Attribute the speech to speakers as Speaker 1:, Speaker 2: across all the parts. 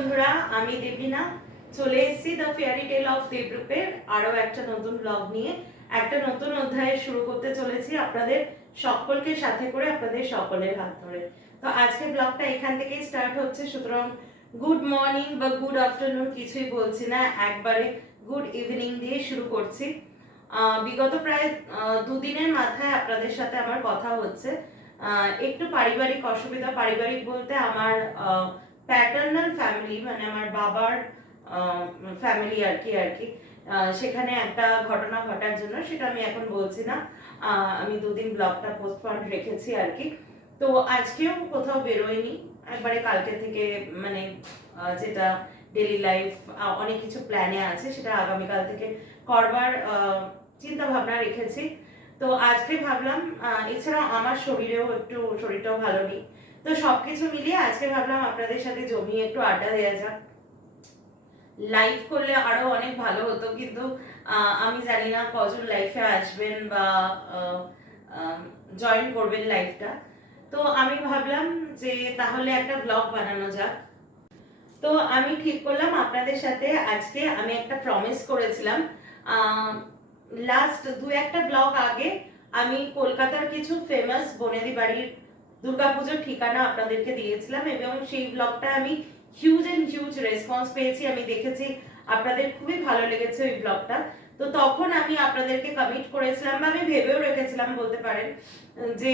Speaker 1: বন্ধুরা, আমি দেবিনা চলে এসেছি দ্য ফেয়ারি টেল অফ দেবরূপের আরও একটা নতুন ব্লগ নিয়ে। একটা নতুন অধ্যায় শুরু করতে চলেছি আপনাদের সকলকে সাথে করে, আপনাদের সকলের হাত ধরে। তো আজকে ব্লগটা এখান থেকেই স্টার্ট হচ্ছে। সুতরাং গুড মর্নিং বা গুড আফটারনুন কিছুই বলছি না। একবারে গুড ইভিনিং দিয়ে শুরু করছি। বিগত প্রায় দুদিনের মাথায় আপনাদের সাথে আমার কথা হচ্ছে। একটু পারিবারিক অসুবিধা, পারিবারিক বলতে আমার প্যাটার্নাল ফ্যামিলি মানে আমার বাবার ফ্যামিলি আর কি আর কি। সেখানে একটা ঘটনা ঘটার জন্য সেটা আমি এখন বলছি না। আমি দুদিন ব্লগটা পোস্টপন রেখেছি আর কি। তো আজকেও কোথাও বেরোয়নি। একবারে কালকে থেকে মানে যেটা ডেলি লাইফ অনেক কিছু প্ল্যানে আছে সেটা আগামীকাল থেকে করবার চিন্তা ভাবনা রেখেছি। তো আজকে ভাবলাম আহ, এছাড়াও আমার শরীরেও একটু শরীরটাও ভালো নেই। তো সবকিছু মিলিয়ে আজকে ভাবলাম আপনাদের সাথে জমিয়ে একটু আড্ডা দেওয়া যাক। লাইভ করলে আরও অনেক ভালো হতো, কিন্তু আমি জানি না কজন লাইফে আসবেন বা জয়েন করবেন লাইফটা তো আমি ভাবলাম যে তাহলে একটা ব্লগ বানানো যাক। তো আমি ঠিক করলাম আপনাদের সাথে আজকে আমি একটা প্রমিস করেছিলাম। লাস্ট দু একটা ব্লগ আগে আমি কলকাতার কিছু ফেমাস বনেদি বাড়ির দুর্গাপুজোর ঠিকানা আপনাদেরকে দিয়েছিলাম এবং সেই ব্লগটা আমি হিউজ অ্যান্ড হিউজ রেসপন্স পেয়েছি, আমি দেখেছি। আপনাদের খুবই ভালো লেগেছে ওই ব্লগটা তো তখন আমি আপনাদেরকে কমিট করেছিলাম বা আমি ভেবেও রেখেছিলাম বলতে পারেন, যে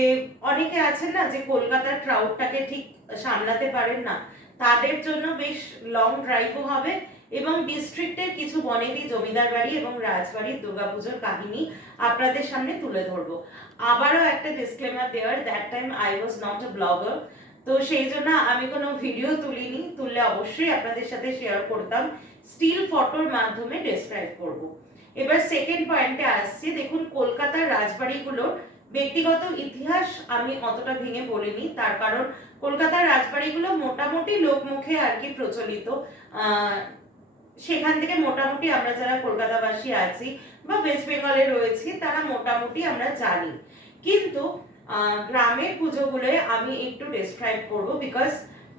Speaker 1: অনেকে আছেন না যে কলকাতার ক্রাউডটাকে ঠিক সামলাতে পারেন না। তাদের জন্য বেশ লং ড্রাইভও হবে। এবং ডিস্ট্রিক্টের কিছু বনেদি জমিদার বাড়ি এবং রাজবাড়ির দুর্গাপুজোর কাহিনী আপনাদের সামনে তুলে ধরবো। আবারও একটা ডিসক্লেমার দেওয়ার that time I was not a blogger তো সেই জন্য আমি কোনো ভিডিও তুলিনি, তুললে অবশ্যই আপনাদের সাথে শেয়ার করতাম স্টিল ফটোর মাধ্যমে ডেসক্রাইব করব। এবার সেকেন্ড পয়েন্টে আসছি, দেখুন কলকাতার রাজবাড়িগুলোর ব্যক্তিগত ইতিহাস আমি অতটা ভেঙে বলিনি, তার কারণ কলকাতার রাজবাড়িগুলো মোটামুটি লোকমুখে আর কি প্রচলিত। সেখান থেকে মোটামুটি আমরা যারা কলকাতাবাসী আছি বা ওয়েস্ট বেঙ্গলে রয়েছি, তারা মোটামুটি আমরা জানি। কিন্তু গ্রামের পুজোগুলোয় আমি একটু ডেসক্রাইব করব বিকজ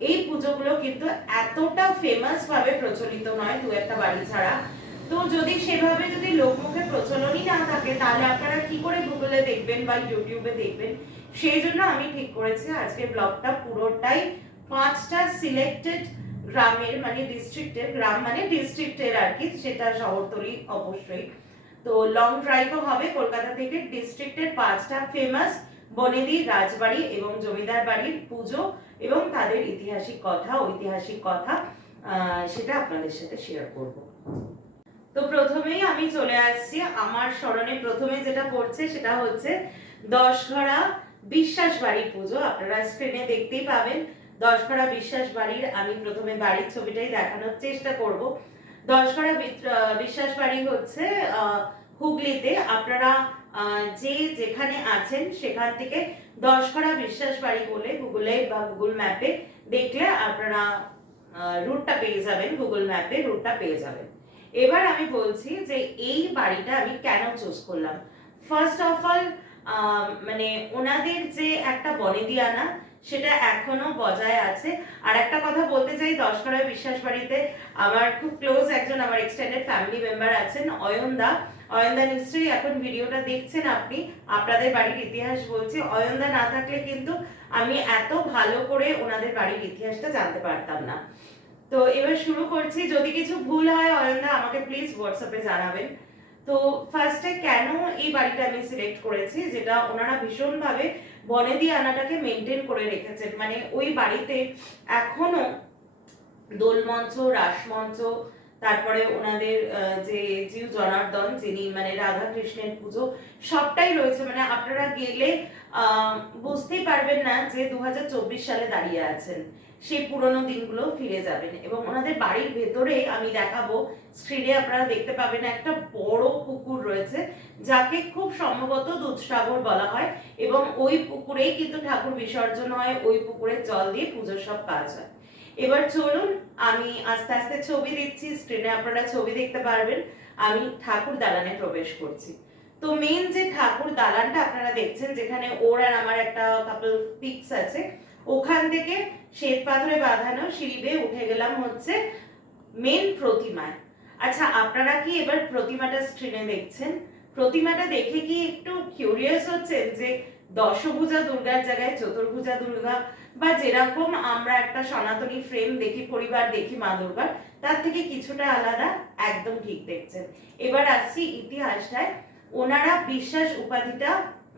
Speaker 1: এই পুজোগুলো কিন্তু এতটা ফেমাস ভাবে প্রচলিত নয় দু একটা বাড়ি ছাড়া। তো যদি সেভাবে যদি লোকমুখে প্রচলনই না থাকে, তাহলে আপনারা কি করে গুগলে দেখবেন বা ইউটিউবে দেখবেন? সেই জন্য আমি ঠিক করেছি, আজকের ব্লগটা পুরোটাই পাঁচটা সিলেক্টেড গ্রামের মানে ডিস্ট্রিক্টের গ্রাম মানে ডিস্ট্রিক্টের আর কি, সেটা শহরতলি অবশ্যই। তো লং ড্রাইভও হবে কলকাতা থেকে ডিস্ট্রিক্টের পাঁচটা ফেমাস বনেদি, রাজবাড়ি এবং জমিদার বাড়ির পুজো এবং তাদের ঐতিহাসিক কথা ঐতিহাসিক কথা সেটা আপনাদের সাথে শেয়ার করব। তো প্রথমেই আমি চলে আসছি আমার স্মরণে। প্রথমে যেটা পড়ছে সেটা হচ্ছে দশঘরা বিশ্বাস বাড়ির পুজো। আপনারা স্ক্রিনে দেখতেই পাবেন। দশঘরা বিশ্বাস বাড়ির আমি প্রথমে বাড়ির ছবিটাই দেখানোর চেষ্টা করব। দশঘরা বিত- বিশ্বাস বাড়ি হচ্ছে হুগলিতে। আপনারা যে যেখানে আছেন সেখান থেকে দশঘরা বিশ্বাস বাড়ি বলে গুগলে বা গুগল ম্যাপে দেখলে আপনারা রুটটা পেয়ে যাবেন, গুগল ম্যাপে রুটটা পেয়ে যাবেন। এবার আমি বলছি যে এই বাড়িটা আমি কেন চুজ করলাম? ফার্স্ট অফ অল মানে ওনাদের যে একটা বনেদিয়ানা সেটা এখনও বজায় আছে। আর একটা কথা বলতে চাই দশকরা বিশ্বাস বাড়িতে আমার খুব ক্লোজ একজন আমার এক্সটেন্ডেড ফ্যামিলি মেম্বার আছেন, অয়নদা। অয়নদা নিশ্চয়ই এখন ভিডিওটা দেখছেন আপনি, আপনাদের বাড়ির ইতিহাস বলছি, অয়নদা না থাকলে কিন্তু আমি এত ভালো করে ওনাদের বাড়ির ইতিহাসটা জানতে পারতাম না। তো এবার শুরু করছি, যদি কিছু ভুল হয় অয়নদা, আমাকে প্লিজ হোয়াটসঅ্যাপে জানাবেন। তো ফার্স্টে কেন এই বাড়িটা আমি সিলেক্ট করেছি, যেটা ওনারা ভীষণভাবে বনেদি আনাটাকে মেনটেন করে রেখেছেন মানে ওই বাড়িতে এখনও দোলমঞ্চ রাসমঞ্চ তারপরে ওনাদের যে জিউ জনার্দন, যিনি মানে রাধা কৃষ্ণের পুজো, সবটাই রয়েছে। মানে আপনারা গেলে বুঝতেই পারবেন না যে দু হাজার চব্বিশ সালে দাঁড়িয়ে আছেন। সেই পুরনো দিনগুলো ফিরে যাবেন। এবং ওনাদের বাড়ির ভেতরে আমি দেখাবো, স্ক্রিনে আপনারা দেখতে পাবেন একটা বড় পুকুর রয়েছে, যাকে খুব সম্ভবত দুধসাগর বলা হয়। এবং ওই পুকুরেই কিন্তু ঠাকুর বিসর্জন হয়, ওই পুকুরের জল দিয়ে পুজোর সব কাজ হয়। এবার চলুন, আমি আস্তে আস্তে ছবি দিচ্ছি, স্ক্রিনে আপনারা ছবি দেখতে পারবেন, আমি ঠাকুর দালানে প্রবেশ করছি। তো মেন যে ঠাকুর দালানটা আপনারা দেখছেন, যেখানে ওর আর আমার একটা কাপল পিকস আছে ওখান থেকে শ্বেত পাথরে বাঁধানো সিঁড়ি বেয়ে উঠে গেলাম হচ্ছে মেন প্রতিমায়। আচ্ছা আপনারা কি এবার প্রতিমাটা স্ক্রিনে দেখছেন? প্রতিমাটা দেখে কি একটু কিউরিয়াস হচ্ছেন যে দশভুজা দুর্গার জায়গায় চতুর্ভুজা দুর্গা বা যেরকম আমরা একটা সনাতনী ফ্রেম দেখি, পরিবার দেখি মা দুর্গার, তার থেকে কিছুটা আলাদা একদম ঠিক দেখছেন। এবার আসছি ইতিহাসটায়। ওনারা বিশ্বাস উপাধিটা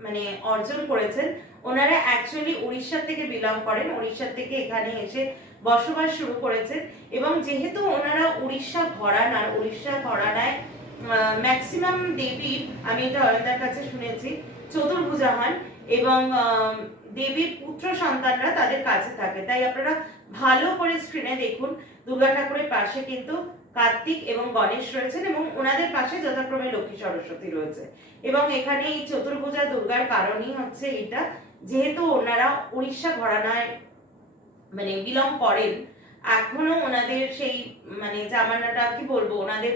Speaker 1: মানে অর্জন করেছেন ওনারা অ্যাকচুয়ালি উড়িষ্যা থেকে বিলং করেন। উড়িষ্যা থেকে এখানে এসে বসবাস শুরু করেছেন। এবং যেহেতু ওনারা উড়িষ্যা ঘরানার, উড়িষ্যা ঘরানায় ম্যাক্সিমাম দেবীর আমি এটা অয়নদার কাছে শুনেছি, চতুর্ভুজা হন এবং দেবীর পুত্র সন্তানরা তাদের কাছে থাকে। তাই আপনারা ভালো করে স্ক্রিনে দেখুন, দুর্গা ঠাকুরের পাশে কিন্তু কার্তিক এবং গণেশ রয়েছেন এবং ওনাদের পাশে যথাক্রমে লক্ষ্মী সরস্বতী রয়েছে। এবং এখানে এই চতুর্ভুজা দুর্গার কারণই হচ্ছে এটা। যেহেতু ওনারা উড়িষ্যা ঘরানায় মানে বিলং করেন এখনও ওনাদের সেই মানে জামানাটা কি বলব ওনাদের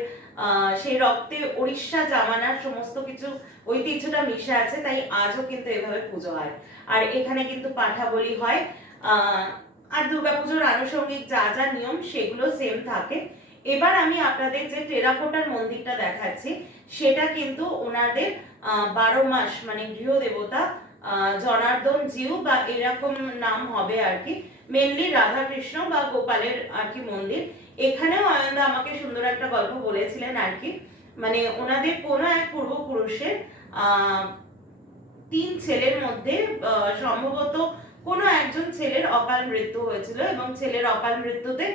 Speaker 1: সেই রক্তে উড়িষ্যা জামানার সমস্ত কিছু ঐতিহ্যটা মিশে আছে তাই আজও কিন্তু এভাবে পুজো হয়। আর এখানে কিন্তু পাঠা বলি হয় আর দুর্গাপুজোর আনুষঙ্গিক যা যা নিয়ম সেগুলো সেম থাকে। এবার আমি আপনাদের যে টেরাকোটার মন্দিরটা দেখাচ্ছি সেটা কিন্তু ওনাদের বারো মাস মানে গৃহদেবতা আহ, জনার্দন জিউ বা এরকম নাম হবে আর কি। মেনলি রাধাকৃষ্ণ বা গোপালের আর কি মন্দির। এখানেও আনন্দ, আমাকে সুন্দর একটা গল্প বলেছিলেন আর কি। মানে ওনাদের কোনো এক পূর্বপুরুষের তিন ছেলের মধ্যে সম্ভবত কোনো একজন ছেলের অকাল মৃত্যু হয়েছিল এবং ছেলের অকাল মৃত্যুতে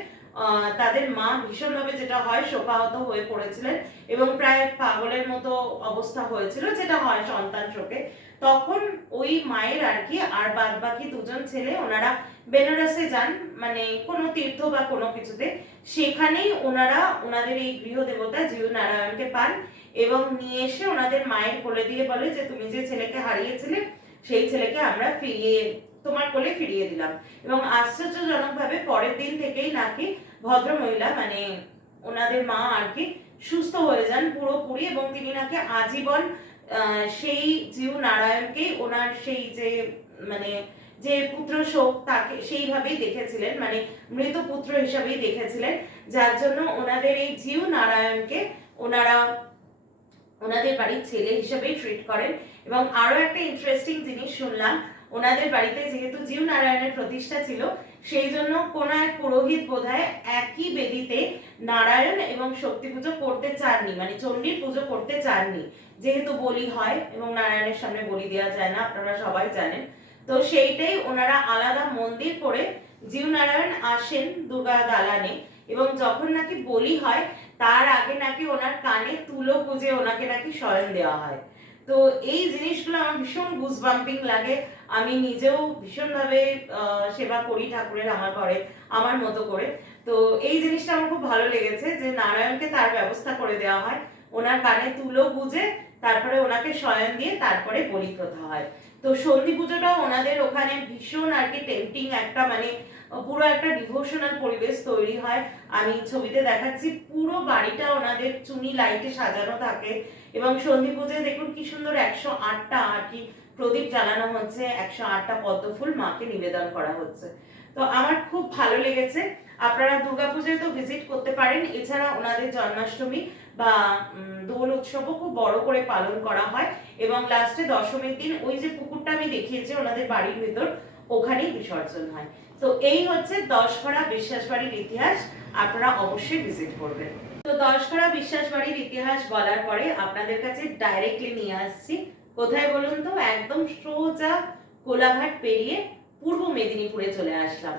Speaker 1: তাদের মা ভীষণভাবে যেটা হয়, শোকাহত হয়ে পড়েছিলেন এবং প্রায় পাগলের মতো অবস্থা হয়েছিল, যেটা হয় সন্তান শোকে। তখন ওই মায়ের আর কি, আর বাদ বাকি দুজন ছেলে ওনারা বেনারসে যান মানে কোনো তীর্থ বা কোনো কিছুতে। সেখানেই ওনারা ওনাদের এই গৃহদেবতা জিউ নারায়ণকে পান এবং নিয়ে এসে ওনাদের মায়ের কোলে দিয়ে বলে যে, তুমি যে ছেলেকে হারিয়েছিলে, সেই ছেলেকে আমরা ফিরিয়ে, তোমার কোলে ফিরিয়ে দিলাম। এবং আশ্চর্যজনকভাবে পরের দিন থেকেই নাকি ভদ্র মহিলা মানে ওনাদের মা আর কি, সুস্থ হয়ে যান পুরোপুরি এবং তিনি নাকি আজীবন সেই জিউ নারায়ণকেই ওনার সেই যে মানে যে পুত্র শোক তাকে সেইভাবেই দেখেছিলেন মানে মৃত পুত্র হিসাবেই দেখেছিলেন। যার জন্য ওনাদের এই জিউ নারায়ণকে ওনারা ওনাদের বাড়ির ছেলে হিসেবেই ট্রিট করেন। এবং আরও একটা ইন্টারেস্টিং জিনিস শুনলাম, ওনাদের বাড়িতে যেহেতু জিউ নারায়ণের প্রতিষ্ঠা ছিল, সেই জন্য কোন এক পুরোহিত বোধহয় একই বেদিতে নারায়ণ এবং শক্তি পুজো করতে চাননি মানে চণ্ডীর পুজো করতে চাননি। যেহেতু বলি হয় এবং নারায়ণের সামনে বলি দেওয়া যায় না, আপনারা সবাই জানেন। তো সেইটাই ওনারা আলাদা মন্দির করে জিউ নারায়ণ আসেন দুর্গা দালানে এবং যখন নাকি বলি হয়, তার আগে নাকি ওনার কানে তুলো গুজে ওনাকে নাকি শয়ন দেওয়া হয়। তো এই জিনিসগুলো আমার ভীষণ গুজবাম্পিং লাগে। আমি নিজেও ভীষণভাবে সেবা করি ঠাকুরের আমার ঘরে, আমার মতো করে। তো এই জিনিসটা আমার খুব ভালো লেগেছে যে নারায়ণকে তার ব্যবস্থা করে দেওয়া হয়। ওনার কানে তুলো গুজে তারপরে ওনাকে শয়ন দিয়ে তারপরে বলি প্রথা হয়। তো সন্ধি পুজোটা ওনাদের ওখানে ভীষণ আর কি টেম্পটিং একটা মানে পুরো একটা ডিভোশনাল পরিবেশ তৈরি হয়। আমি ছবিতে দেখাচ্ছি, পুরো বাড়িটা ওনাদের চুনি লাইটে সাজানো থাকে। এবং সন্ধি পুজোয় দেখুন কি সুন্দর একশো আটটা আর কি প্রদীপ জ্বালানো হচ্ছে, একশো আটটা পদ্ম ফুল মাকে নিবেদন করা হচ্ছে। তো আমার খুব ভালো লেগেছে। আপনারা দুর্গাপুজোয় তো ভিজিট করতে পারেন। এছাড়া ওনাদের জন্মাষ্টমী বা দোল উৎসবও খুব বড় করে পালন করা হয়। এবং লাস্টে দশমীর দিন ওই যে পুকুরটা আমি দেখিয়েছি, ওনাদের বাড়ির ভেতর, ওখানেই বিসর্জন হয়। তো এই হচ্ছে দশকড়া বিশ্বাস বাড়ির ইতিহাস। আপনারা অবশ্যই ভিজিট করবেন। তো দশকড়া বিশ্বাস বাড়ির ইতিহাস বলার পরে আপনাদের কাছে ডাইরেক্টলি নিয়ে আসছি। কোথায় বলুন তো? একদম সোজা কোলাঘাট পেরিয়ে পূর্ব মেদিনীপুরে চলে আসলাম।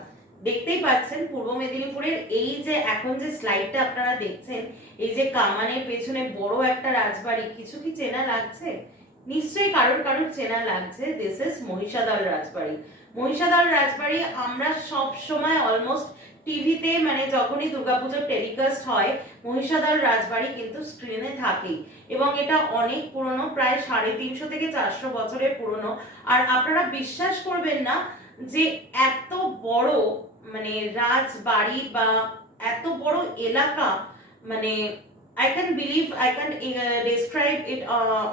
Speaker 1: দেখতেই পাচ্ছেন, পূর্ব মেদিনীপুরের এই যে এখন যে স্লাইডটা আপনারা দেখছেন, এই যে কামানের পেছনে বড় একটা রাজবাড়ি, কিছু কি চেনা লাগছে? নিশ্চয়ই কারোর কারোর চেনা লাগছে। This is Mahishadal Rajbari. Mahishadal Rajbari আমরা সব সময় অলমোস্ট টিভিতে মানে যখনই দুর্গাপুজোর টেলিকাস্ট হয় মহিষাদল রাজবাড়ি কিন্তু স্ক্রিনে থাকেই। এবং এটা অনেক পুরনো, প্রায় সাড়ে তিনশো থেকে চারশো বছরের পুরনো। আর আপনারা বিশ্বাস করবেন না যে এত বড় মানে রাজবাড়ি বা এত বড় এলাকা মানে I can believe I can describe it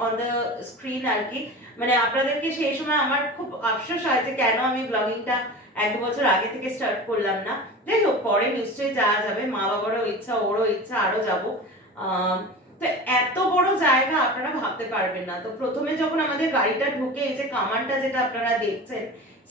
Speaker 1: on the screen আর কি। মানে আপনাদেরকে সেই সময় আমার খুব আফসোস হয় যে কেন আমি ব্লগিংটা এক বছর আগে থেকে স্টার্ট করলাম না। যাই হোক পরে নিশ্চয়ই যাওয়া যাবে। মা বাবারও ইচ্ছা, ওরও ইচ্ছা আরও যাব। তো এত বড় জায়গা আপনারা ভাবতে পারবেন না। তো প্রথমে যখন আমাদের গাড়িটা ঢুকে, এই যে কামানটা যেটা আপনারা দেখছেন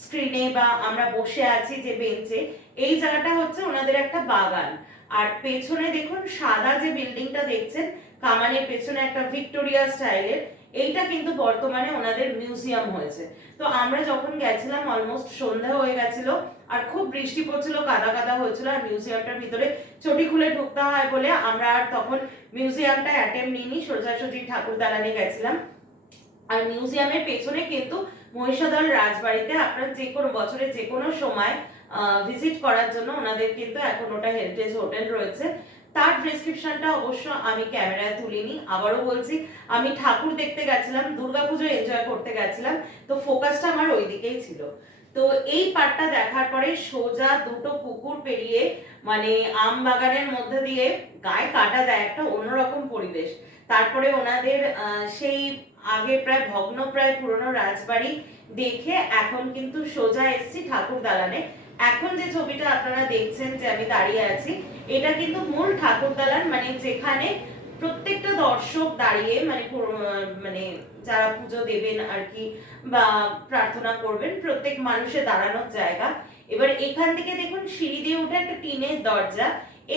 Speaker 1: স্ক্রিনে বা আমরা বসে আছি যে বেঞ্চে এই জায়গাটা হচ্ছে ওনাদের একটা বাগান। আর পেছনে দেখুন, সাদা যে বিল্ডিংটা দেখছেন, কামানের পেছনে একটা ভিক্টোরিয়া স্টাইলের এইটা কিন্তু বর্তমানে ওনাদের মিউজিয়াম হয়েছে। তো আমরা যখন গেছিলাম অলমোস্ট সন্ধ্যা হয়ে গেছিল আর খুব বৃষ্টি পড়ছিল, কাদা কাদা হয়েছিল, আর মিউজিয়ামটার ভিতরে চটি খুলে ঢুকতে হয় বলে আমরা আর তখন মিউজিয়ামটা অ্যাটেম্প নিইনি, সোজাসুজি ঠাকুর দালানে গেছিলাম। আর মিউজিয়ামের পেছনে কিন্তু মহিষাদল রাজবাড়িতে আপনার যে কোনো বছরের যে কোনো সময় ভিজিট করার জন্য ওনাদের কিন্তু এখন ওটা হেরিটেজ হোটেল রয়েছে। তার প্রেসক্রিপশনটা অবশ্য আমি ক্যামেরায় তুলিনি, আবারও বলছি, আমি ঠাকুর দেখতে গেছিলাম, দুর্গাপুজো এনজয় করতে গেছিলাম, তো ফোকাসটা আমার ওই দিকেই ছিল। তো এই পার্টটা দেখার পরে সোজা দুটো পুকুর পেরিয়ে মানে আম বাগানের মধ্যে দিয়ে গায়ে কাটা দেয় একটা অন্যরকম পরিবেশ। তারপরে ওনাদের সেই আগে প্রায় ভগ্ন, প্রায় পুরনো রাজবাড়ি দেখে এখন কিন্তু সোজা এসছি ঠাকুর দালানে। এখন যে ছবিটা আপনারা দেখছেন যে আমি দাঁড়িয়ে আছি, এটা কিন্তু মূল ঠাকুর দালান মানে যেখানে প্রত্যেকটা দর্শক দাঁড়িয়ে মানে মানে যারা পুজো দেবেন আর কি, বা প্রার্থনা করবেন, প্রত্যেক মানুষের দাঁড়ানোর জায়গা। এবার এখান থেকে দেখুন, সিঁড়ি দিয়ে উঠে একটা টিনের দরজা,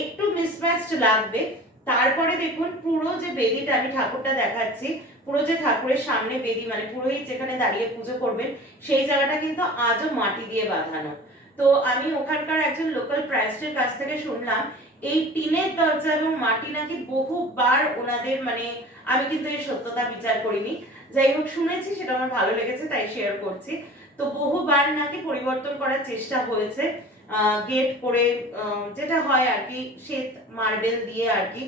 Speaker 1: একটু মিসম্যাচড লাগবে। তারপরে দেখুন, পুরো যে বেদিটা, আমি ঠাকুরটা দেখাচ্ছি, পুরো যে ঠাকুরের সামনে বেদি মানে পুরোহিত যেখানে দাঁড়িয়ে পুজো করবেন, সেই জায়গাটা কিন্তু আজও মাটি দিয়ে বাঁধানো। তো আমি ওখানকার একজন লোকাল প্রাইস্টের কাছ থেকে শুনলাম এই টিনের দরজা এবং মাটি নাকি বহুবার ওনাদের মানে আমি কিন্তু এই সত্যতা বিচার করিনি। যাই হোক, শুনেছি, সেটা আমার ভালো লেগেছে, তাই শেয়ার করছি। তো বহুবার নাকি পরিবর্তন করার চেষ্টা হয়েছে গেট করে যেটা হয় আর কি, শ্বেত মার্বেল দিয়ে আর কি,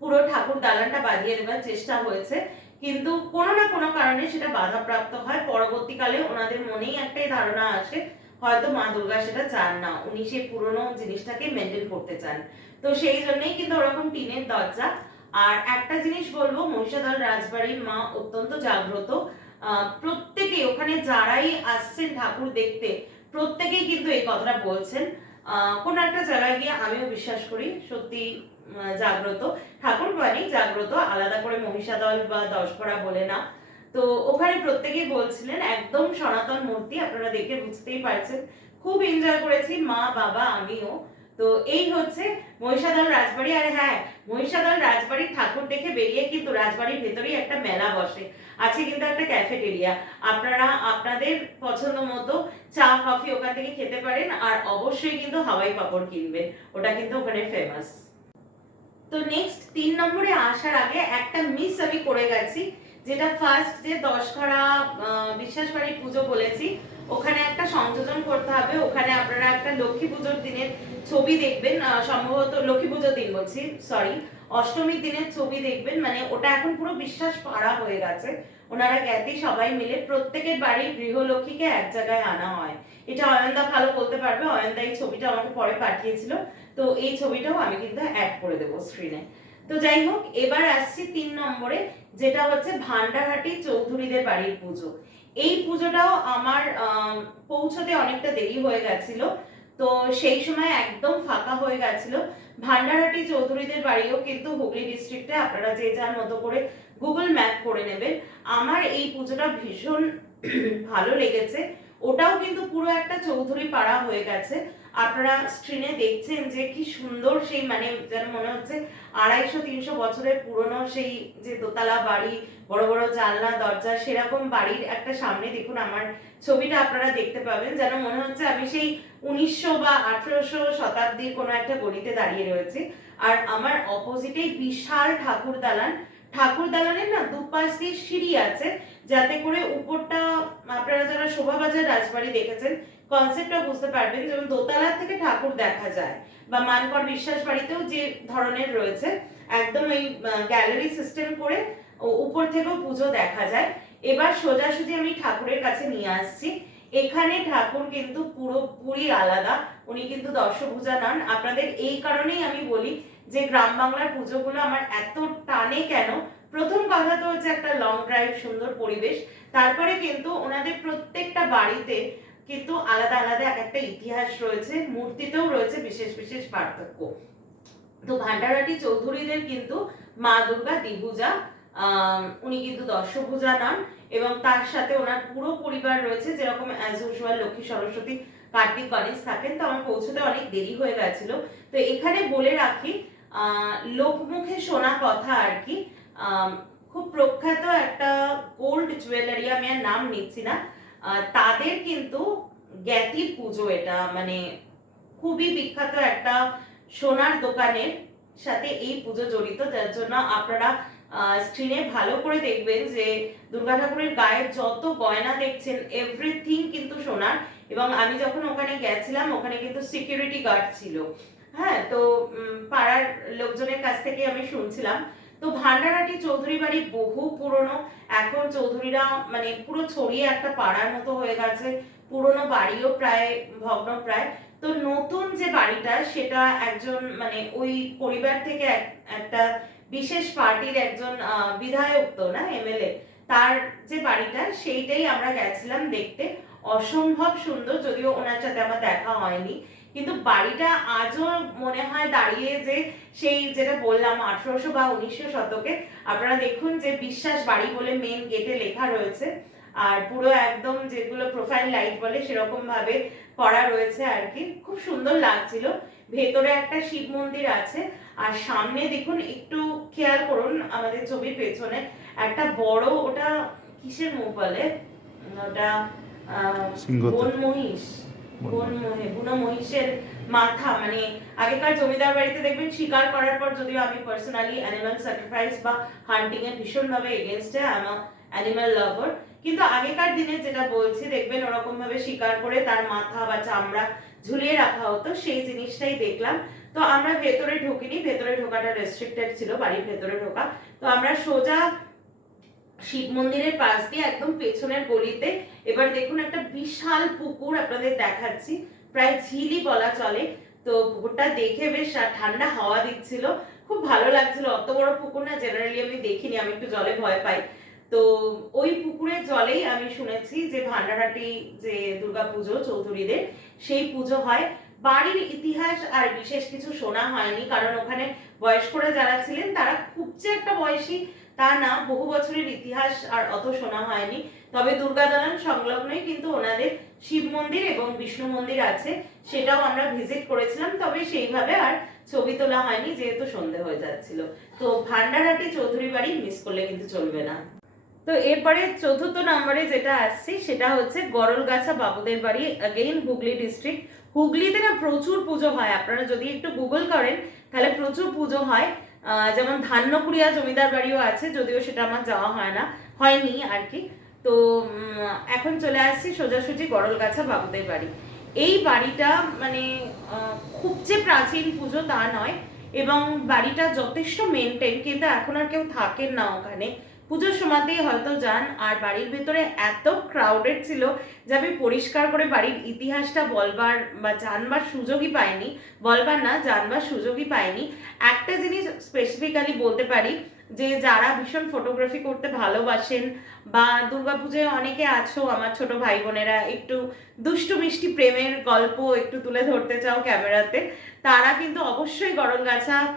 Speaker 1: পুরো ঠাকুর দালানটা বাঁধিয়ে দেওয়ার চেষ্টা হয়েছে। কিন্তু কোনো না কোনো কারণে সেটা বাধাপ্রাপ্ত হয়। পরবর্তীকালে ওনাদের মনেই একটাই ধারণা আসে হয়তো মা দুর্গা সেটা চান না। উনি সেই পুরনো জিনিসটাকে মেনটেন করতে চান। তো সেই জন্যই কিন্তু ওরকম টিনের দরজা। আর একটা জিনিস বলব মহিষাদল রাজবাড়ির মা অত্যন্ত জাগ্রত। আহ, প্রত্যেকেই ওখানে যারাই আসছেন ঠাকুর দেখতে প্রত্যেকেই কিন্তু এই কথাটা বলছেন। কোনো একটা জায়গায় গিয়ে আমিও বিশ্বাস করি সত্যি জাগ্রত। ঠাকুর বাণী জাগ্রত আলাদা করে মহিষাদল বা দশকরা বলে না। তো ওখানে প্রত্যেকেই বলছিলেন, একদম সনাতন মূর্তি, আপনারা দেখে বুঝতেই পারছেন। খুব এনজয় করেছি, মা, বাবা, আমিও। তো এই হচ্ছে মহিষাদল রাজবাড়ি। আর হ্যাঁ মহিষাদল রাজবাড়ির ঠাকুর দেখে বেরিয়ে কিন্তু রাজবাড়ির ভেতরেই একটা মেলা বসে। আছে কিন্তু একটা ক্যাফেটেরিয়া আপনারা, আপনাদের পছন্দ মতো চা কফি ওখান থেকে খেতে পারেন, আর অবশ্যই কিন্তু হাওয়াই পাপড় কিনবেন। ওটা কিন্তু ওখানে ফেমাস তো নেক্সট তিন নম্বরে আসার আগে একটা মিস আমি করে গেছি। যেটা ফার্স্ট যে দশঘরা বিশ্বাস বাড়ির পুজো বলেছি, ওখানে একটা সংযোজন করতে হবে। ওখানে আপনারা একটা লক্ষ্মী পুজোর দিনের ছবি দেখবেন সম্ভবত লক্ষ্মী পুজোর দিন বলছি সরি অষ্টমীর দিনের ছবি দেখবেন মানে ওটা এখন পুরো বিশ্বাস পাড়া হয়ে গেছে। ওনারা জ্ঞাতি সবাই মিলে প্রত্যেকের বাড়ির গৃহলক্ষ্মীকে এক জায়গায় আনা হয়। এটা অয়ন্দা ভালো বলতে পারবে, অয়নদা এই ছবিটা আমাকে পরে পাঠিয়েছিল। তো এই ছবিটাও আমি কিন্তু অ্যাড করে দেবো স্ক্রিনে তো যাই হোক, এবার আসছি তিন নম্বরে। যেটা হচ্ছে ভান্ডারহাটি চৌধুরীদের বাড়ির পুজো। এই পুজোটাও আমার পৌঁছতে অনেকটা দেরি হয়ে গেছিল। তো সেই সময় একদম ফাঁকা হয়ে গেছিল। ভান্ডারহাটি চৌধুরীদের বাড়িও কিন্তু হুগলি ডিস্ট্রিক্টে আপনারা যে যার মতো করে গুগল ম্যাপ করে নেবেন। আমার এই পুজোটা ভীষণ ভালো লেগেছে। ওটাও কিন্তু পুরো একটা চৌধুরী পাড়া হয়ে গেছে। আপনারা স্ক্রিনে দেখছেন যে কি সুন্দর সেই মানে যেন মনে হচ্ছে আড়াইশো, তিনশো বছরের পুরনো সেই যে দোতলা বাড়ি, বড় বড় জানলা, দরজা, সেরকম বাড়ির একটা সামনে দেখুন আমার ছবিটা আপনারা দেখতে পাবেন। যেন মনে হচ্ছে আমি সেই উনিশশো বা আঠেরোশো শতাব্দীর কোনো একটা গলিতে দাঁড়িয়ে রয়েছে। আর আমার অপোজিটেই বিশাল ঠাকুর দালান। ঠাকুর দালানের না দুপাশ দিয়ে সিঁড়ি আছে, যাতে করে উপরটা আপনারা যারা শোভাবাজার রাজবাড়ি দেখেছেন কনসেপ্টটা বুঝতে পারবেন। যেমন দোতলা থেকে ঠাকুর দেখা যায়। বা মানকর বিশ্বাস বাড়িতেও যে ধরনের রয়েছে, একদম এই গ্যালারি সিস্টেম করে উপর থেকেও পুজো দেখা যায়। এবার সোজাসুজি আমি ঠাকুরের কাছে নিয়ে আসছি। এখানে ঠাকুর কিন্তু পুরোপুরি আলাদা, উনি কিন্তু দশভূজা নন। আপনাদের এই কারণেই আমি বলি যে গ্রাম বাংলার পুজোগুলো আমার এত টানে কেন? প্রথম কথা তো হচ্ছে একটা লং ড্রাইভ সুন্দর পরিবেশ। তারপরে কিন্তু ওনাদের প্রত্যেকটা বাড়িতে কিন্তু আলাদা আলাদা এক একটা ইতিহাস রয়েছে মূর্তিতেও রয়েছে বিশেষ বিশেষ পার্থক্য। তো ভান্ডারাটি চৌধুরীদের কিন্তু মা দুর্গা দ্বিভুজা আম, উনি কিন্তু দশভুজা নন এবং তার সাথে ওনার পুরো পরিবার রয়েছে যেরকম অ্যাজ ইউজুয়াল লক্ষ্মী সরস্বতী কার্তিক গণেশ থাকেন তো আমার পৌঁছতে অনেক দেরি হয়ে গেছিল। তো এখানে বলে রাখি লোকমুখে শোনা কথা আর কি খুব প্রখ্যাত একটা গোল্ড জুয়েলারি আমি আর নাম নিচ্ছি না তাদের কিন্তু জ্ঞাতির পুজো এটা মানে খুবই বিখ্যাত একটা সোনার দোকানের সাথে এই পুজো জড়িত, যার জন্য আপনারা স্ক্রিনে ভালো করে দেখবেন যে দুর্গা ঠাকুরের গায়ের যত গয়না দেখছেন এভরিথিং কিন্তু সোনার। এবং আমি যখন ওখানে গেছিলাম, ওখানে কিন্তু সিকিউরিটি গার্ড ছিল। হ্যাঁ তো পাড়ার লোকজনের কাছ থেকে আমি শুনছিলাম তো ভান্ডারাটি চৌধুরী বাড়ি বহু পুরনো। এখন চৌধুরীরা মানে পুরো ছড়িয়ে একটা পাড়ার মতো হয়ে গেছে। পুরনো বাড়িও প্রায়, ভগ্ন প্রায়। তো নতুন যে বাড়িটা, সেটা একজন মানে ওই পরিবার থেকে একটা বিশেষ পার্টির একজন বিধায়ক তো না এমএলএ তার যে বাড়িটা, সেইটাই আমরা গেছিলাম দেখতে। অসম্ভব সুন্দর, যদিও ওনার সাথে আমার দেখা হয়নি। কিন্তু বাড়িটা আজও মনে হয় দাঁড়িয়ে যে সেই যেটা বললাম আঠারোশো বা উনিশশো শতকে। আপনারা দেখুন যে বিশ্বাস বাড়ি বলে মেন গেটে লেখা রয়েছে। আর পুরো একদম যেগুলো প্রোফাইল লাইট বলে সেরকম ভাবে করা রয়েছে আর কি। খুব সুন্দর লাগছিল। ভেতরে একটা শিব মন্দির আছে। আর সামনে দেখুন একটু খেয়াল করুন আমাদের ছবির পেছনে। একটা বড় ওটা কিসের মুখ বলে? ওটা। বন মহিষ বন মহিষের মাথা মানে আগেকার জমিদার বাড়িতে দেখবেন শিকার করার পর যদিও আমি পার্সোনালি অ্যানিমাল স্যাক্রিফাইস বা হান্টিং এ ভীষণভাবে এগেনস্টে আই অ্যানিমাল লাভার কিন্তু আগেকার দিনে যেটা বলছি, দেখবেন ওরকম ভাবে শিকার করে তার মাথা বা চামড়া ঝুলিয়ে রাখা হতো, সেই জিনিসটাই দেখলাম। তো আমরা ভেতরে ঢুকিনি, ভেতরে ঢোকাটা রেস্ট্রিক্টেড ছিল, বাড়ির ভেতরে ঢোকা। তো আমরা সোজা শিব মন্দিরের পাশ দিয়ে একদম পেছনের গলিতে। এবার দেখুন একটা বিশাল পুকুর আপনাদের দেখাচ্ছি। প্রায় ঝিলই বলা চলে। তো পুকুরটা দেখে বেশ ঠান্ডা হাওয়া দিচ্ছিল। খুব ভালো লাগছিল। অত বড় পুকুর না জেনারেলি আমি দেখিনি, আমি একটু জলে ভয় পাই। তো ওই পুকুরের জলেই আমি শুনেছি যে ভান্ডারাটি যে দুর্গা পুজো চৌধুরীদের, সেই পুজো হয়। বাড়ির ইতিহাস আর বিশেষ কিছু শোনা হয়নি, কারণ ওখানে বয়স্করা যারা ছিলেন, তারা খুব যে একটা বয়সী তা না বহু বছরের ইতিহাস আর অত শোনা হয়নি। তবে দুর্গা দালান সংলগ্নই কিন্তু ওনাদের শিব মন্দির এবং বিষ্ণু মন্দির আছে, সেটাও আমরা ভিজিট করেছিলাম, তবে সেইভাবে আর ছবি তোলা হয়নি, যেহেতু সন্ধে হয়ে যাচ্ছিল। তো ভান্ডারহাটি চৌধুরী বাড়ি মিস করলে কিন্তু চলবে না। তো এরপরে চতুর্থ নম্বরে যেটা আসছি, সেটা হচ্ছে গরলগাছা বাবুদের বাড়ি অ্যাগেইন হুগলি ডিস্ট্রিক্ট হুগলিতে না প্রচুর পুজো হয়, আপনারা যদি একটু গুগল করেন, তাহলে প্রচুর পুজো হয়। যেমন ধান্যকুড়িয়া জমিদার বাড়িও আছে, যদিও সেটা আমার যাওয়া হয় না, হয়নি আর কি তো এখন চলে আসছি সোজাসুজি গড়লগাছা বাবুদের বাড়ি। এই বাড়িটা মানে খুব যে প্রাচীন পুজো তা নয়, এবং বাড়িটা যথেষ্ট মেনটেন কিন্তু এখন আর কেউ থাকেন না ওখানে। পুজোর সময়তেই হয়তো যান আর বাড়ির ভেতরে এত ক্রাউডেড ছিল যে আমি পরিষ্কার করে বাড়ির ইতিহাসটা বলবার বা জানবার সুযোগই পাইনি বলবার না জানবার সুযোগই পাইনি। একটা জিনিস স্পেসিফিক্যালি বলতে পারি যে যারা ভীষণ ফটোগ্রাফি করতে ভালোবাসেন বা দুর্গাপুজোয় অনেকে আছো আমার ছোট ভাই বোনেরা একটু দুষ্টু মিষ্টি প্রেমের গল্প একটু তুলে ধরতে চাও ক্যামেরাতে তারা কিন্তু অবশ্যই গরমগাছা আহ,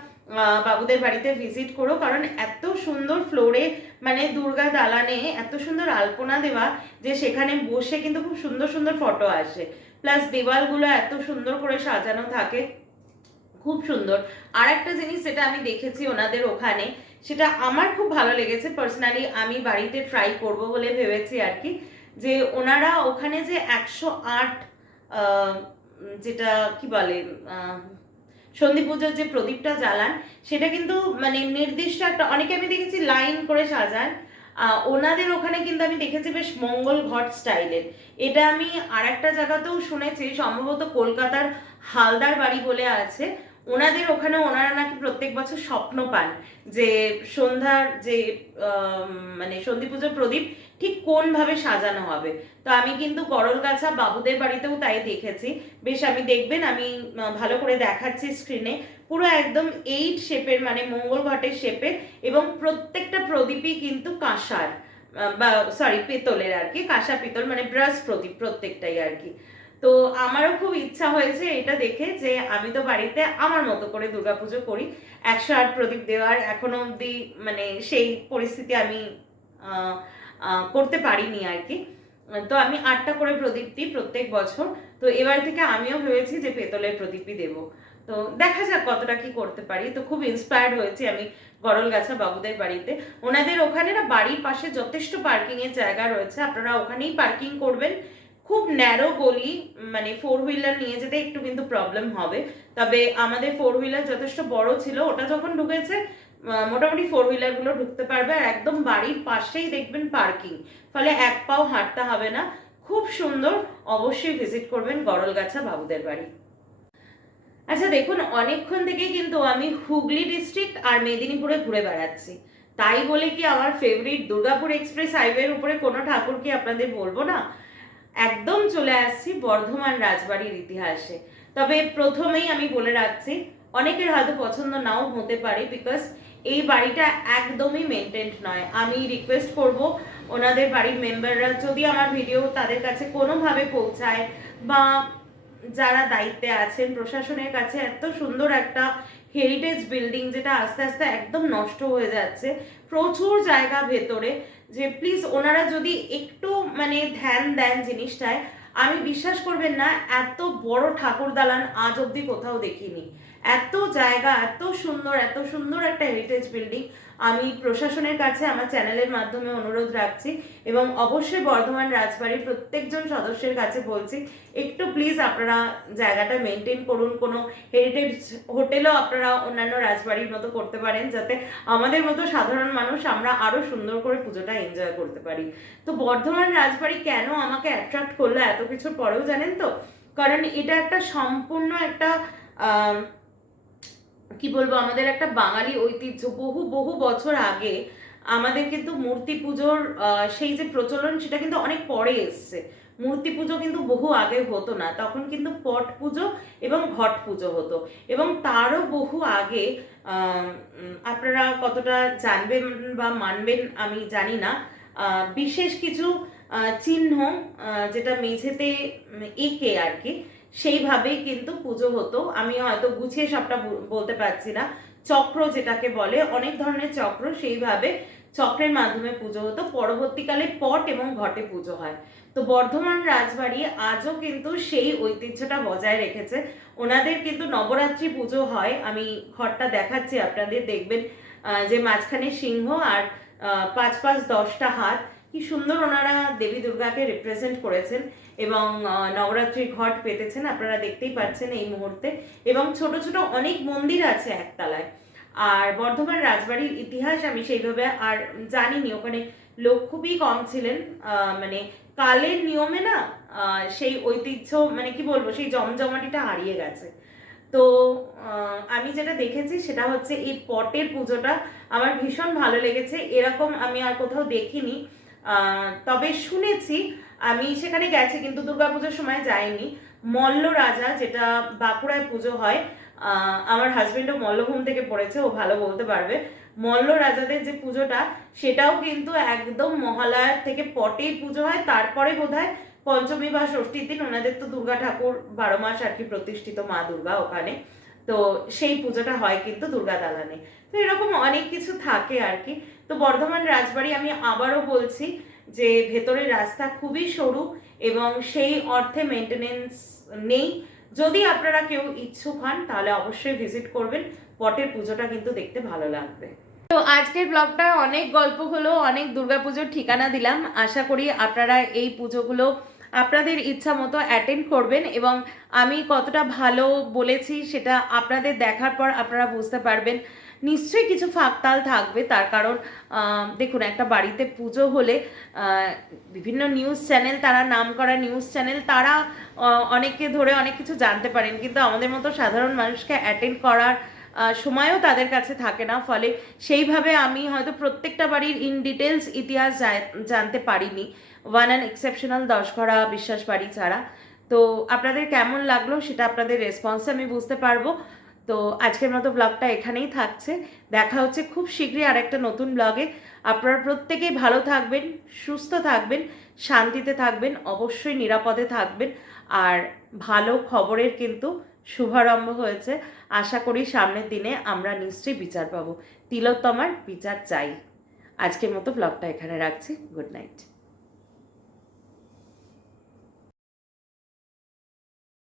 Speaker 1: বাবুদের বাড়িতে ভিজিট করো। কারণ এত সুন্দর ফ্লোরে মানে দুর্গা দালানে এত সুন্দর আলপনা দেওয়া যে সেখানে বসে কিন্তু খুব সুন্দর সুন্দর ফটো আসে। প্লাস দেওয়ালগুলো এত সুন্দর করে সাজানো থাকে। খুব সুন্দর। আর একটা জিনিস যেটা আমি দেখেছি ওনাদের ওখানে, সেটা আমার খুব ভালো লেগেছে। পার্সোনালি আমি বাড়িতে ট্রাই করব বলে ভেবেছি আর কি। যে ওনারা ওখানে যে একশো আট যেটা কি বলে সন্ধি পুজোর যে প্রদীপটা জ্বালান, সেটা কিন্তু মানে নির্দিষ্ট একটা, অনেকে আমি দেখেছি লাইন করে সাজান ওনাদের ওখানে কিন্তু আমি দেখেছি বেশ মঙ্গল ঘট স্টাইলের। এটা আমি আর একটা জায়গাতেও শুনেছি, সম্ভবত কলকাতার হালদার বাড়ি বলে আছে। ওনাদের ওখানে ওনারা নাকি প্রত্যেক বছর স্বপ্ন পান যে সন্ধ্যার যে মানে সন্ধি পুজোর প্রদীপ ঠিক কোনভাবে সাজানো হবে। তো আমি কিন্তু গরলগাছা বাবুদের বাড়িতেও তাই দেখেছি। বেশ আমি দেখবেন, আমি ভালো করে দেখাচ্ছি স্ক্রিনে পুরো একদম এইট শেপের মানে মঙ্গল ঘটের শেপের এবং প্রত্যেকটা প্রদীপই কিন্তু কাঁসার বা সরি পেতলের আর কি, কাঁসা, পিতল মানে ব্রাশ প্রদীপ প্রত্যেকটাই আর কি। তো আমারও খুব ইচ্ছা হয়েছে এটা দেখে যে আমি তো বাড়িতে আমার মতো করে দুর্গাপুজো করি। একশো আট প্রদীপ দেওয়ার এখনও অবধি মানে সেই পরিস্থিতি আমি করতে পারিনি আর কি। তো আমি আটটা করে প্রদীপ দিই প্রত্যেক বছর। তো এবার থেকে আমিও ভেবেছি যে পেতলের প্রদীপই দেবো। তো দেখা যাক কতটা কি করতে পারি। তো খুব ইন্সপায়ার্ড হয়েছি আমি গরলগাছা বাবুদের বাড়িতে। ওনাদের ওখানে না বাড়ির পাশে যথেষ্ট পার্কিংয়ের জায়গা রয়েছে। আপনারা ওখানেই পার্কিং করবেন। খুব ন্যারো গলি মানে ফোর হুইলার নিয়ে যেতে একটু কিন্তু প্রবলেম হবে। তবে আমাদের ফোর হুইলার যথেষ্ট বড় ছিল, ওটা যখন ঢুকেছে মোটামুটি ফোর হুইলারগুলো ঢুকতে পারবে আর একদম বাড়ির পাশেই দেখবেন পার্কিং ফলে এক পাও হাঁটতে হবে না। খুব সুন্দর, অবশ্যই ভিজিট করবেন গরলগাছা বাবুদের বাড়ি। আচ্ছা দেখুন, অনেকক্ষণ থেকে কিন্তু আমি হুগলি ডিস্ট্রিক্ট আর মেদিনীপুরে ঘুরে বেড়াচ্ছি। তাই বলে কি আমার ফেভারিট দুর্গাপুর এক্সপ্রেস হাইওয়ের উপরে কোনো ঠাকুর কি আপনাদের বলব না? একদম চলে আসছি বর্ধমান রাজবাড়ির ইতিহাসে। তবে প্রথমেই আমি বলে রাখছি, অনেকের হয়তো পছন্দ নাও হতে পারে বিকজ এই বাড়িটা একদমই মেনটেন্ড নয়। আমি রিকোয়েস্ট করব ওনাদের বাড়ির মেম্বাররা যদি আমার ভিডিও তাদের কাছে কোনোভাবে পৌঁছায় বা যারা দায়িত্বে আছেন, প্রশাসনের কাছে এত সুন্দর একটা হেরিটেজ বিল্ডিং যেটা আস্তে আস্তে একদম নষ্ট হয়ে যাচ্ছে, প্রচুর জায়গা ভেতরে, যে প্লিজ ওনারা যদি একটু মানে ধ্যান দেন জিনিসটায়, আমি বিশ্বাস করবেন না, এত বড় ঠাকুর দালান আজ অব্দি কোথাও দেখিনি। এত জায়গা, এত সুন্দর এত সুন্দর একটা হেরিটেজ বিল্ডিং আমি প্রশাসনের কাছে আমার চ্যানেলের মাধ্যমে অনুরোধ রাখছি এবং অবশ্যই বর্ধমান রাজবাড়ির প্রত্যেকজন সদস্যের কাছে বলছি, একটু প্লিজ আপনারা জায়গাটা মেনটেন করুন। কোনো হেরিটেজ হোটেলও আপনারা অন্যান্য রাজবাড়ির মতো করতে পারেন, যাতে আমাদের মতো সাধারণ মানুষ আমরা আরও সুন্দর করে পুজোটা এনজয় করতে পারি। তো বর্ধমান রাজবাড়ি কেন আমাকে অ্যাট্রাক্ট করল এত কিছুর পরেও জানেন তো? কারণ এটা একটা সম্পূর্ণ একটা কি বলব, আমাদের একটা বাঙালি ঐতিহ্য বহু বহু বছর আগে আমাদের কিন্তু মূর্তি পুজোর সেই যে প্রচলন সেটা কিন্তু অনেক পরে এসছে। মূর্তি পুজো কিন্তু বহু আগে হতো না, তখন কিন্তু পট পুজো এবং ঘট পুজো হতো। এবং তারও বহু আগে আপনারা কতটা জানবেন বা মানবেন আমি জানি না। বিশেষ কিছু চিহ্ন যেটা মেঝেতে এঁকে আর কি। সেইভাবেই কিন্তু পুজো হতো। আমি হয়তো গুছিয়ে সবটা বলতে পারছি না। চক্র যেটাকে বলে, অনেক ধরনের চক্র সেইভাবে চক্রের মাধ্যমে পুজো হতো। পরবর্তীকালে পট এবং ঘটে পুজো হয়। তো বর্ধমান রাজবাড়ি আজও কিন্তু সেই ঐতিহ্যটা বজায় রেখেছে। ওনাদের কিন্তু নবরাত্রি পুজো হয়। আমি ঘরটা দেখাচ্ছি, আপনাদের দেখবেন যে মাঝখানে সিংহ আর পাঁচ পাঁচ দশটা হাত। কি সুন্দর ওনারা দেবী দুর্গাকে রিপ্রেজেন্ট করেছেন এবং আহ, নবরাত্রির ঘট পেতেছেন আপনারা দেখতেই পাচ্ছেন এই মুহূর্তে। এবং ছোট ছোট অনেক মন্দির আছে একতলায়। আর বর্ধমান রাজবাড়ির ইতিহাস আমি সেইভাবে আর জানিনি। ওখানে লোক খুবই কম ছিলেন। মানে কালের নিয়মে না সেই ঐতিহ্য মানে কি বলব সেই জমজমাটিটা হারিয়ে গেছে। তো আমি যেটা দেখেছি সেটা হচ্ছে এই পটের পুজোটা। আমার ভীষণ ভালো লেগেছে। এরকম আমি আর কোথাও দেখিনি। তবে শুনেছি, আমি সেখানে গেছি কিন্তু দুর্গাপুজোর সময় যাইনি। মল্ল রাজা, যেটা বাঁকুড়ায় পুজো হয় আমার হাজবেন্ডও মল্লভূম থেকে পড়েছে, ও ভালো বলতে পারবে। মল্ল রাজাদের যে পুজোটা, সেটাও কিন্তু একদম মহালয়ার থেকে পটেই পুজো হয়। তারপরে বোধহয় পঞ্চমী বা ষষ্ঠীর দিন ওনাদের তো দুর্গা ঠাকুর বারো মাস আর কি প্রতিষ্ঠিত মা দুর্গা ওখানে। তো সেই পুজোটা হয় কিন্তু দুর্গা দালানে। তো এরকম অনেক কিছু থাকে আর কি। তো বর্ধমান রাজবাড়ি আমি আবারও বলছি যে ভেতরের রাস্তা খুবই সরু এবং সেই অর্থে মেনটেনেন্স নেই। যদি আপনারা কেউ ইচ্ছুক হন, তাহলে অবশ্যই ভিজিট করবেন। পটের পুজোটা কিন্তু দেখতে ভালো লাগবে। তো আজকের ব্লগটা অনেক গল্প হলো, অনেক দুর্গাপুজোর ঠিকানা দিলাম। আশা করি আপনারা এই পুজোগুলো আপনাদের ইচ্ছা মতো অ্যাটেন্ড করবেন এবং আমি কতটা ভালো বলেছি সেটা আপনাদের দেখার পর আপনারা বুঝতে পারবেন। নিশ্চয়ই কিছু ফাঁকতাল থাকবে। তার কারণ দেখুন, একটা বাড়িতে পুজো হলে বিভিন্ন নিউজ চ্যানেল তারা নাম করা নিউজ চ্যানেল তারা অনেককে ধরে অনেক কিছু জানতে পারেন। কিন্তু আমাদের মতো সাধারণ মানুষকে অ্যাটেন্ড করার সময়ও তাদের কাছে থাকে না। ফলে সেইভাবে আমি হয়তো প্রত্যেকটা বাড়ির ইন ডিটেলস ইতিহাস জানতে পারিনি। ওয়ান অ্যান্ড এক্সেপশনাল দশঘরা, বিশ্বাস বাড়ি ছাড়া। তো আপনাদের কেমন লাগল সেটা আপনাদের রেসপন্সে আমি বুঝতে পারব। তো আজকের মতো ব্লগটা এখানেই থাকছে। দেখা হচ্ছে খুব শীঘ্রই আর একটা নতুন ব্লগে। আপনারা প্রত্যেকেই ভালো থাকবেন, সুস্থ থাকবেন, শান্তিতে থাকবেন, অবশ্যই নিরাপদে থাকবেন। আর ভালো খবরের কিন্তু শুভারম্ভ হয়েছে। আশা করি সামনের দিনে আমরা নিশ্চয়ই বিচার পাবো। তিলোত্তমার বিচার চাই। আজকের মতো ব্লগটা এখানে রাখছি। Good night.